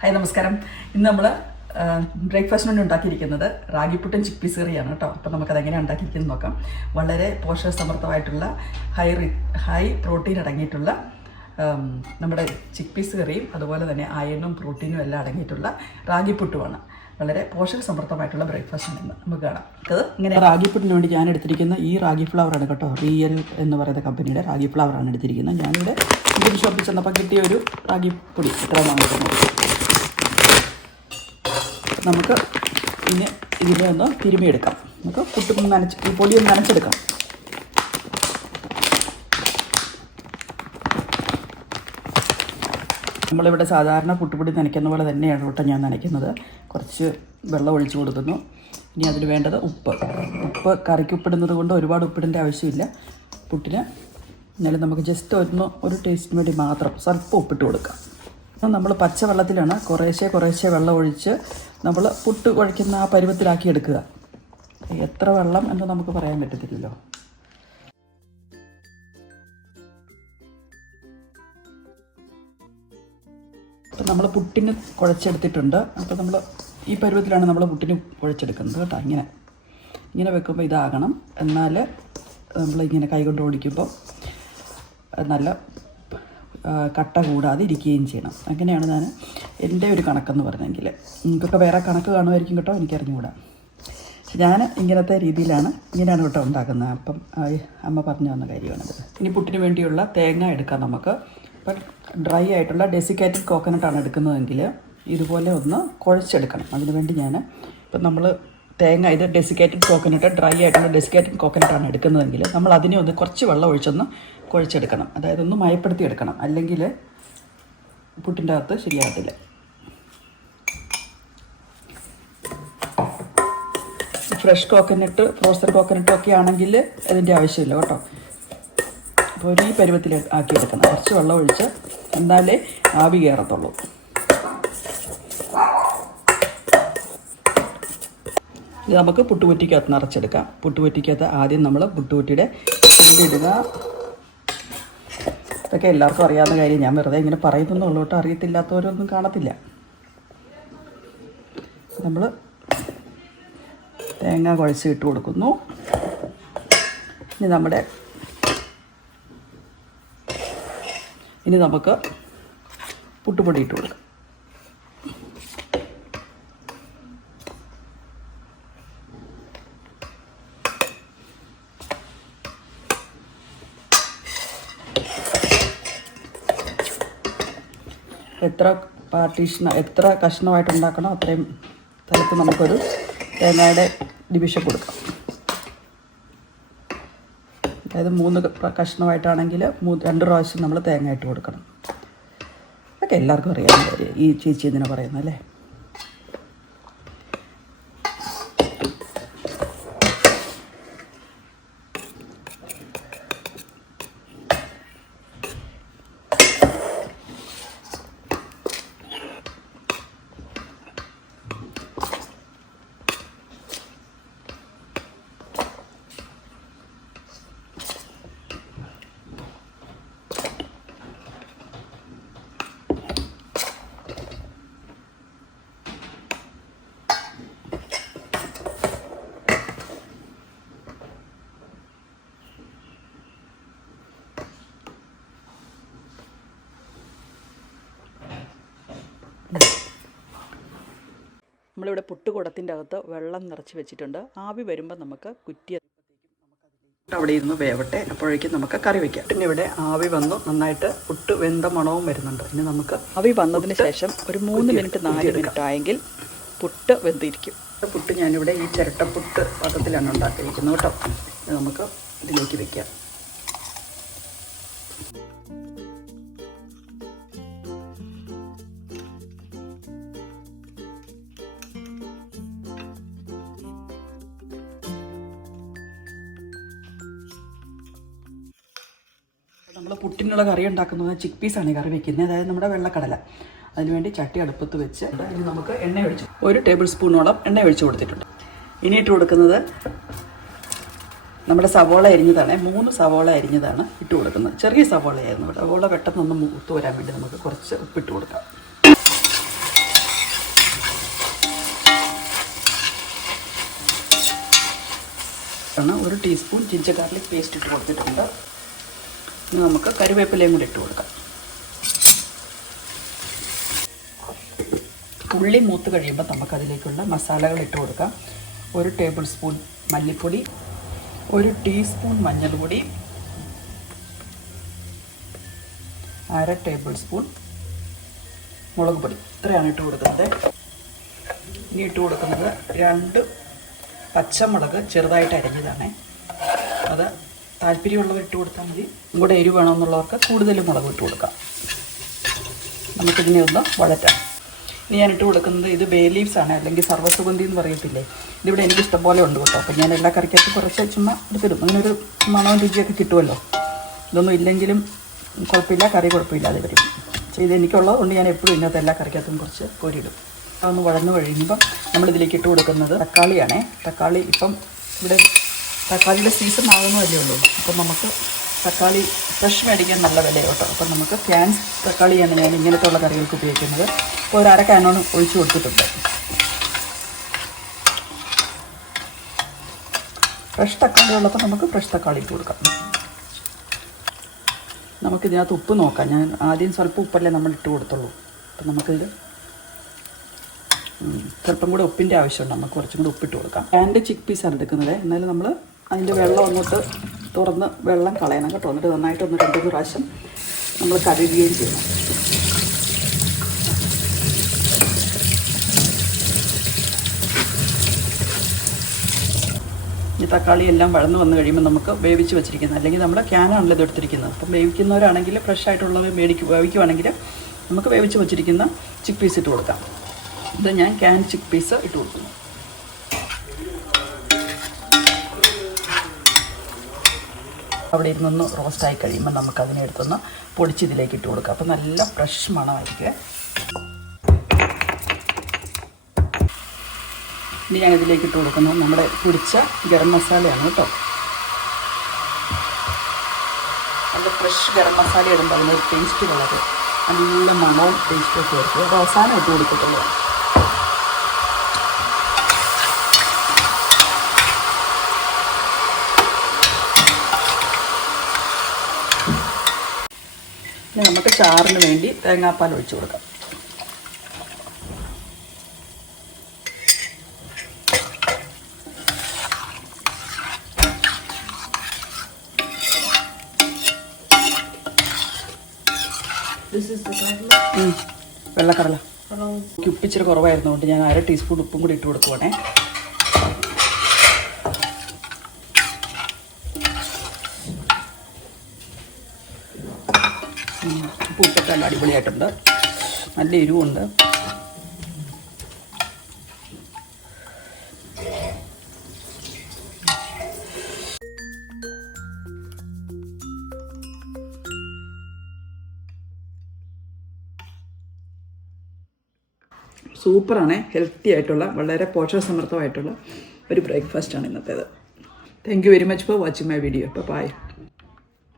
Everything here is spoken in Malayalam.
ഹായ് നമസ്കാരം. ഇന്ന് നമ്മൾ ബ്രേക്ക്ഫാസ്റ്റിന് വേണ്ടി ഉണ്ടാക്കിയിരിക്കുന്നത് റാഗിപ്പുട്ടും ചിക്പീസ് കറിയാണ് കേട്ടോ. അപ്പോൾ നമുക്കത് എങ്ങനെയാണ് ഉണ്ടാക്കിയിരിക്കുന്നത് നോക്കാം. വളരെ പോഷകസമൃദ്ധമായിട്ടുള്ള ഹൈ പ്രോട്ടീൻ അടങ്ങിയിട്ടുള്ള നമ്മുടെ ചിക്പീസ് കറിയും അതുപോലെ തന്നെ അയണും പ്രോട്ടീനും എല്ലാം അടങ്ങിയിട്ടുള്ള റാഗിപ്പുട്ടുമാണ്. വളരെ പോഷകസമൃദ്ധമായിട്ടുള്ള ബ്രേക്ക്ഫാസ്റ്റാണ് ഇന്ന് നമുക്ക് കാണാം. അത് ഇങ്ങനെ റാഗിപ്പുട്ടിന് വേണ്ടി ഞാൻ എടുത്തിരിക്കുന്ന ഈ റാഗി ഫ്ലവറാണ് കേട്ടോ. റിയൽ എന്ന് പറയുന്ന കമ്പനിയുടെ റാഗി ഫ്ലവറാണ് എടുത്തിരിക്കുന്നത്. ഞാനിവിടെ ഇതിന് ഷോപ്പിൽ ചെന്നപ്പോൾ കിട്ടിയ ഒരു റാഗിപ്പൊടി ഇത്ര വാങ്ങിക്കുന്നത്. നമുക്ക് ഇനി ഇതിനെ ഒന്ന് തിരുമിയെടുക്കാം. നമുക്ക് പുട്ടും ഈ പൊടിയൊന്ന് നനച്ചെടുക്കാം. നമ്മളിവിടെ സാധാരണ പുട്ടുപൊടി നനയ്ക്കുന്ന പോലെ തന്നെയാണ് കേട്ടോ ഞാൻ നനയ്ക്കുന്നത്. കുറച്ച് വെള്ളം ഒഴിച്ച് കൊടുക്കുന്നു. ഇനി അതിന് വേണ്ടത് ഉപ്പ് കറിക്ക് ഉപ്പിടുന്നത് കൊണ്ട് ഒരുപാട് ഉപ്പിടേണ്ട ആവശ്യമില്ല. പുട്ടിന് എന്നാലും നമുക്ക് ജസ്റ്റ് ഒരു ടേസ്റ്റിന് വേണ്ടി മാത്രം സ്വല്പം ഉപ്പിട്ട് കൊടുക്കാം. നമ്മൾ പച്ചവെള്ളത്തിലാണ് കുറേശ്ശെ വെള്ളം ഒഴിച്ച് നമ്മൾ പുട്ട് കുഴയ്ക്കുന്ന ആ പരുവത്തിലാക്കി എടുക്കുക. എത്ര വെള്ളം എന്ന് നമുക്ക് പറയാൻ പറ്റത്തില്ലല്ലോ. അപ്പം നമ്മൾ പുട്ടിന് കുഴച്ചെടുത്തിട്ടുണ്ട്. അപ്പോൾ നമ്മൾ ഈ പരുവത്തിലാണ് നമ്മൾ പുട്ടിന് കുഴച്ചെടുക്കുന്നത് കേട്ടോ. ഇങ്ങനെ വെക്കുമ്പോൾ ഇതാകണം. എന്നാൽ നമ്മളിങ്ങനെ കൈകൊണ്ട് ഓടിക്കുമ്പോൾ നല്ല കട്ട കൂടാതെ ഇരിക്കുകയും ചെയ്യണം. അങ്ങനെയാണ് എൻ്റെ ഒരു കണക്കെന്ന് പറഞ്ഞെങ്കിൽ. നിങ്ങൾക്കൊക്കെ വേറെ കണക്ക് കാണുമായിരിക്കും കേട്ടോ, എനിക്കറിഞ്ഞുകൂടാ. ഞാൻ ഇങ്ങനെയാണ് കേട്ടോ ഉണ്ടാക്കുന്നത്. അപ്പം അമ്മ പറഞ്ഞു തന്ന കാര്യമാണത്. ഇനി പുട്ടിന് വേണ്ടിയുള്ള തേങ്ങ എടുക്കാം നമുക്ക്. അപ്പം ഡ്രൈ ആയിട്ടുള്ള ഡെസിക്കേറ്റഡ് കോക്കനട്ടാണ് എടുക്കുന്നതെങ്കിൽ ഇതുപോലെ ഒന്ന് കുഴച്ചെടുക്കണം. അതിനുവേണ്ടി ഇപ്പം നമ്മൾ തേങ്ങ ഇത് ഡെസിക്കേറ്റഡ് കോക്കനട്ട് ഡ്രൈ ആയിട്ടുള്ള ഡെസിക്കേറ്റഡ് കോക്കനട്ടാണ് എടുക്കുന്നതെങ്കിൽ നമ്മൾ അതിനെ ഒന്ന് കുറച്ച് വെള്ളം ഒഴിച്ചൊന്ന് കുഴച്ചെടുക്കണം. അതായത് ഒന്ന് മയപ്പെടുത്തി എടുക്കണം. അല്ലെങ്കിൽ പുട്ടിൻ്റെ അകത്ത് ശരിയാകത്തില്ല. ഫ്രഷ് കോക്കനട്ട് ഫ്രോസൺ കോക്കനട്ടും ഒക്കെ ആണെങ്കിൽ അതിൻ്റെ ആവശ്യമില്ല കേട്ടോ. അപ്പോൾ ഈ പരുവത്തിൽ ആക്കിയെടുക്കണം. കുറച്ച് വെള്ളം ഒഴിച്ച് എന്നാലേ ആവി കയറത്തുള്ളൂ. ഇത് നമുക്ക് പുട്ടുകുറ്റിക്കകത്ത് നിറച്ചെടുക്കാം. പുട്ടുകുറ്റിക്കകത്ത് ആദ്യം നമ്മൾ പുട്ടുകുറ്റിയുടെ ഉള്ളിടുക. ഇതൊക്കെ എല്ലാവർക്കും അറിയാവുന്ന കാര്യം. ഞാൻ വെറുതെ ഇങ്ങനെ പറയുന്നുള്ളൂ കേട്ടോ. അറിയത്തില്ലാത്തവരൊന്നും കാണത്തില്ല. നമ്മൾ തേങ്ങ കുഴച്ച് ഇട്ട് കൊടുക്കുന്നു. ഇനി നമുക്ക് പുട്ടുപൊടി ഇട്ട് കൊടുക്കാം. എത്ര കഷ്ണമായിട്ട് ഉണ്ടാക്കണോ അത്രയും സ്ഥലത്ത് നമുക്കൊരു തേങ്ങയുടെ ഡിവിഷൻ കൊടുക്കാം. അതായത് 3 കഷ്ണമായിട്ടാണെങ്കിൽ 2 പ്രാവശ്യം നമ്മൾ തേങ്ങ ഇട്ട് കൊടുക്കണം. അതൊക്കെ എല്ലാവർക്കും അറിയാവുന്ന കാര്യം. ഈ ചേച്ചി എന്തിനാണ് പറയുന്നത് അല്ലേ. നമ്മളിവിടെ പുട്ടുകുടത്തിൻ്റെ അകത്ത് വെള്ളം നിറച്ച് വെച്ചിട്ടുണ്ട്. ആവി വരുമ്പോൾ നമുക്ക് കുറ്റി അവിടെ ഇരുന്ന് വേവട്ടെ. അപ്പോഴേക്കും നമുക്ക് കറി വയ്ക്കാം. പിന്നെ ഇവിടെ ആവി വന്നു നന്നായിട്ട് പുട്ട് വെന്ത മണവും വരുന്നുണ്ട്. ഇനി നമുക്ക് ആവി വന്നതിന് ശേഷം ഒരു 3 മിനിറ്റ് 4 മിനിറ്റ് ആയെങ്കിൽ പുട്ട് വെന്തിരിക്കും. പുട്ട് ഞാനിവിടെ ഈ ചിരട്ടപ്പുട്ട് പാത്രത്തിലാണ് ഉണ്ടാക്കിയിരിക്കുന്നത് കേട്ടോ. നമുക്ക് ഇതിലേക്ക് വയ്ക്കാം. നമ്മൾ പുട്ടിനുള്ള കറി ഉണ്ടാക്കുന്നത് ചിക്പീസാണ് കറി വയ്ക്കുന്നത്. അതായത് നമ്മുടെ വെള്ളക്കടല. അതിനുവേണ്ടി ചട്ടി അടുപ്പത്ത് വെച്ച് ഇനി നമുക്ക് എണ്ണ ഒഴിച്ചു 1 ടേബിൾ സ്പൂണോളം എണ്ണ ഒഴിച്ച് കൊടുത്തിട്ടുണ്ട്. ഇനി ഇട്ട് കൊടുക്കുന്നത് നമ്മുടെ സവോള അരിഞ്ഞതാണ്. 3 സവോള അരിഞ്ഞതാണ് ഇട്ട് കൊടുക്കുന്നത്. ചെറിയ സവോളയായിരുന്നു. സവോള പെട്ടെന്നൊന്ന് മൂത്ത് വരാൻ വേണ്ടി നമുക്ക് കുറച്ച് ഉപ്പിട്ട് കൊടുക്കാം. 1 ടീസ്പൂൺ ജിഞ്ചർ ഗാർലിക് പേസ്റ്റ് ഇട്ട് കൊടുത്തിട്ടുണ്ട്. ഇനി നമുക്ക് കറിവേപ്പിലയും കൂടി ഇട്ട് കൊടുക്കാം. ഉള്ളി മൂത്ത് കഴിയുമ്പോൾ നമുക്കതിലേക്കുള്ള മസാലകൾ ഇട്ട് കൊടുക്കാം. 1 ടേബിൾ സ്പൂൺ മല്ലിപ്പൊടി, 1 ടീസ്പൂൺ മഞ്ഞൾപ്പൊടി, 1/2 ടേബിൾ സ്പൂൺ മുളക് പൊടി. ഇത്രയാണ് ഇട്ട് കൊടുക്കുന്നത്. ഇനി ഇട്ട് കൊടുക്കുന്നത് 2 പച്ചമുളക് ചെറുതായിട്ട് അരിഞ്ഞതാണ്. അത് താല്പര്യമുള്ളവർ ഇട്ട് കൊടുത്താൽ മതി. കൂടെ എരിവ് വേണമെന്നുള്ളവർക്ക് കൂടുതൽ മുളക് ഇട്ട് കൊടുക്കാം. നമുക്കിതിനെ ഒന്ന് വഴറ്റാം. ഇനി ഞാൻ ഇട്ട് കൊടുക്കുന്നത് ഇത് ബേ ലീവ്സ് ആണ്, അല്ലെങ്കിൽ സർവ്വസുഗന്ധി എന്ന് പറയത്തില്ലേ. ഇതിവിടെ എനിക്ക് ഇഷ്ടംപോലെ ഉണ്ട് കേട്ടോ. അപ്പോൾ ഞാൻ എല്ലാ കറിക്കകത്തും കുറച്ച് ചുമ്മാ എടുത്തിടും. അങ്ങനൊരു മണവും രുചിയൊക്കെ കിട്ടുമല്ലോ. ഇതൊന്നും ഇല്ലെങ്കിലും കുഴപ്പമില്ല, കറി കുഴപ്പമില്ലാതെ വരും. ഇത് എനിക്കുള്ളത് കൊണ്ട് ഞാൻ എപ്പോഴും ഇതിനകത്ത് എല്ലാ കറിക്കകത്തും കുറച്ച് കോരിയിടും. അതൊന്ന് വഴന്ന് കഴിയുമ്പം നമ്മളിതിലേക്ക് ഇട്ട് കൊടുക്കുന്നത് തക്കാളിയാണേ. തക്കാളി ഇപ്പം ഇവിടെ തക്കാളിയുടെ സീസൺ ആകുന്നതല്ലേ ഉള്ളൂ. അപ്പം നമുക്ക് തക്കാളി ഫ്രഷ് മേടിക്കാൻ നല്ല വിലയാണ് കേട്ടോ. അപ്പം നമുക്ക് ക്യാൻ തക്കാളിയാണ് ഞാൻ ഇങ്ങനത്തെ ഉള്ള കറികൾക്ക് ഉപയോഗിക്കുന്നത്. ഇപ്പോൾ 1/2 ക്യാനോണ് ഒഴിച്ച് കൊടുത്തിട്ടുണ്ട്. ഫ്രഷ് തക്കാളി ഉള്ളപ്പോൾ നമുക്ക് ഫ്രഷ് തക്കാളി ഇട്ട് കൊടുക്കാം. നമുക്കിതിനകത്ത് ഉപ്പ് നോക്കാം. ഞാൻ ആദ്യം സ്വല്പം ഉപ്പല്ലേ നമ്മൾ ഇട്ട് കൊടുത്തുള്ളൂ. അപ്പം നമുക്കിത് സ്വല്പം കൂടെ ഉപ്പിൻ്റെ ആവശ്യമുണ്ട്. നമുക്ക് കുറച്ചും കൂടെ ഉപ്പിട്ട് കൊടുക്കാം. ക്യാൻ്റെ ചിക്ക് പീസാണ് എടുക്കുന്നത്. എന്നാലും നമ്മൾ അതിൻ്റെ വെള്ളം അങ്ങോട്ട് തുറന്ന് വെള്ളം കളയണം കേട്ടോ. എന്നിട്ട് നന്നായിട്ടൊന്ന് 2-3 പ്രാവശ്യം നമ്മൾ കഴുകുകയും ചെയ്യണം. ഈ തക്കാളി എല്ലാം വഴന്ന് വന്ന് കഴിയുമ്പോൾ നമുക്ക് വേവിച്ച് വെച്ചിരിക്കുന്നത്, അല്ലെങ്കിൽ നമ്മൾ ക്യാനാണല്ലോ ഇത് എടുത്തിരിക്കുന്നത്. അപ്പം വേവിക്കുന്നവരാണെങ്കിൽ ഫ്രഷ് ആയിട്ടുള്ളത് വേവിക്കുവാണെങ്കിൽ നമുക്ക് വേവിച്ച് വെച്ചിരിക്കുന്ന ചിക്ക് പീസ് ഇട്ട് കൊടുക്കാം. ഇത് ഞാൻ ക്യാൻ ചിക്ക് പീസ് ഇട്ട് കൊടുക്കുന്നു. അവിടെ ഇരുന്നൊന്ന് റോസ്റ്റായി കഴിയുമ്പോൾ നമുക്കതിനെ എടുത്തൊന്ന് പൊടിച്ച് ഇതിലേക്ക് ഇട്ട് കൊടുക്കാം. അപ്പോൾ നല്ല ഫ്രഷ് മണമായിരിക്കും. ഇനി ഞാൻ ഇതിലേക്ക് ഇട്ട് കൊടുക്കുന്നത് നമ്മുടെ പൊടിച്ച ഗരം മസാലയാണ് കേട്ടോ. നല്ല ഫ്രഷ് ഗരം മസാല ഇടുമ്പോൾ അതിനൊരു ടേസ്റ്റ് വളരെ നല്ല മണവും ടേസ്റ്റും ഒക്കെ ആയിരിക്കും. അത് അവസാനം ഇട്ട് കൊടുക്കത്തുള്ളൂ. ഇനി നമുക്ക് ചാറിന് വേണ്ടി തേങ്ങാപ്പാൽ ഒഴിച്ച് കൊടുക്കാം. വെള്ളക്കടല ഉപ്പിച്ചിരി കുറവായിരുന്നുകൊണ്ട് ഞാൻ 1/2 ടീസ്പൂൺ ഉപ്പും കൂടി ഇട്ട് കൊടുക്കുവാണേ. ഉപ്പൊക്കെ നല്ല അടിപൊളിയായിട്ടുണ്ട്. നല്ല എരിവുണ്ട്. സൂപ്പറാണ്. ഹെൽത്തി ആയിട്ടുള്ള വളരെ പോഷകസമൃദ്ധമായിട്ടുള്ള ഒരു ബ്രേക്ക്ഫാസ്റ്റാണ് ഇന്നത്തേത്. Thank you very much for watching my video. By.